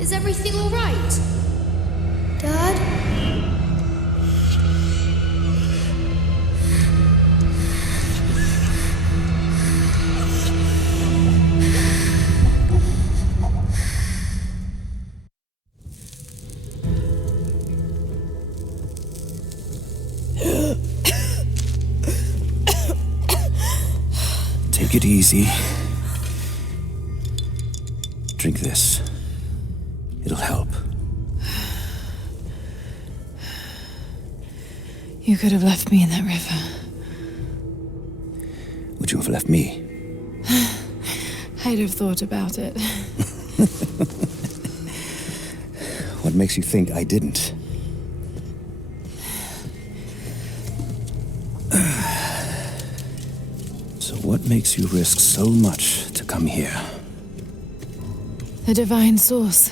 Is everything all right? Dad? Take it easy. Drink this. It'll help. You could have left me in that river. Would you have left me? I'd have thought about it. What makes you think I didn't? So what makes you risk so much to come here? The divine source.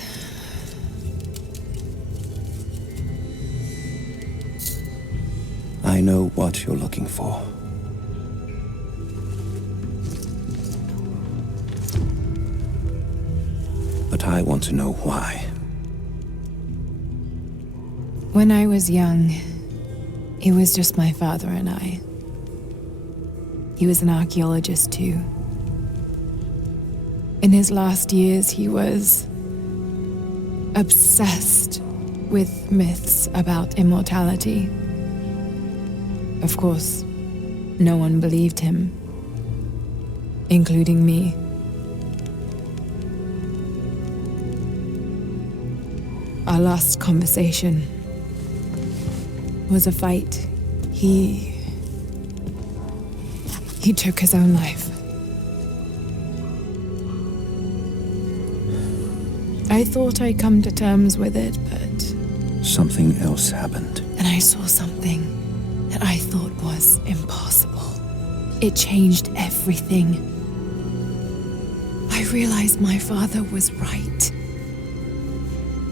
I know what you're looking for. But I want to know why. When I was young, It was just my father and I. He was an archaeologist too. In his last years, he was obsessed with myths about immortality. Of course, no one believed him, including me. Our last conversation was a fight. He took his own life. I thought I'd come to terms with it, but... Something else happened. And I saw something that I thought was impossible. It changed everything. I realized my father was right.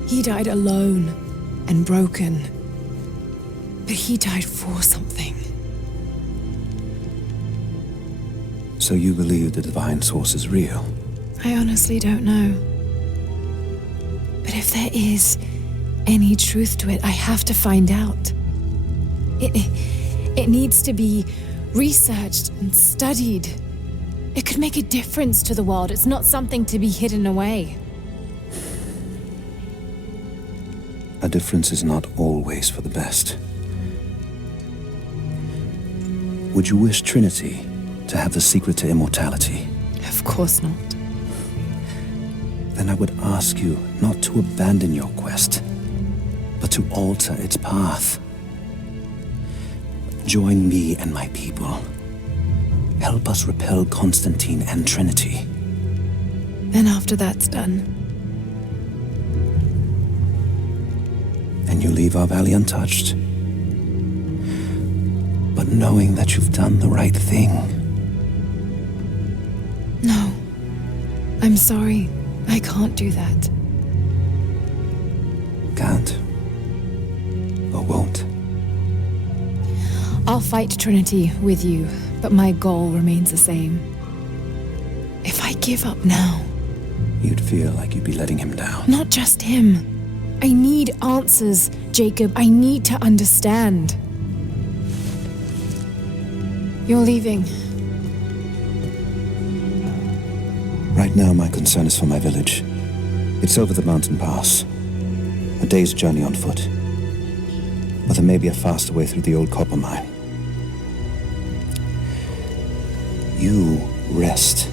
He died alone and broken. But he died for something. So you believe the divine source is real? I honestly don't know. But if there is any truth to it, I have to find out. It needs to be researched and studied. It could make a difference to the world. It's not something to be hidden away. A difference is not always for the best. Would you wish Trinity to have the secret to immortality? Of course not. Then I would ask you not to abandon your quest, but to alter its path. Join me and my people. Help us repel Constantine and Trinity. Then after that's done, And you leave our valley untouched. But knowing that you've done the right thing. no. I'm sorry. I can't do that. Can't. Or won't. I'll fight Trinity with you, but my goal remains the same. If I give up now... You'd feel like you'd be letting him down. Not just him. I need answers, Jacob. I need to understand. You're leaving. Right now, my concern is for my village. It's over the mountain pass. A day's journey on foot. But there may be a faster way through the old copper mine. You rest.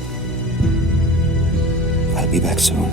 I'll be back soon.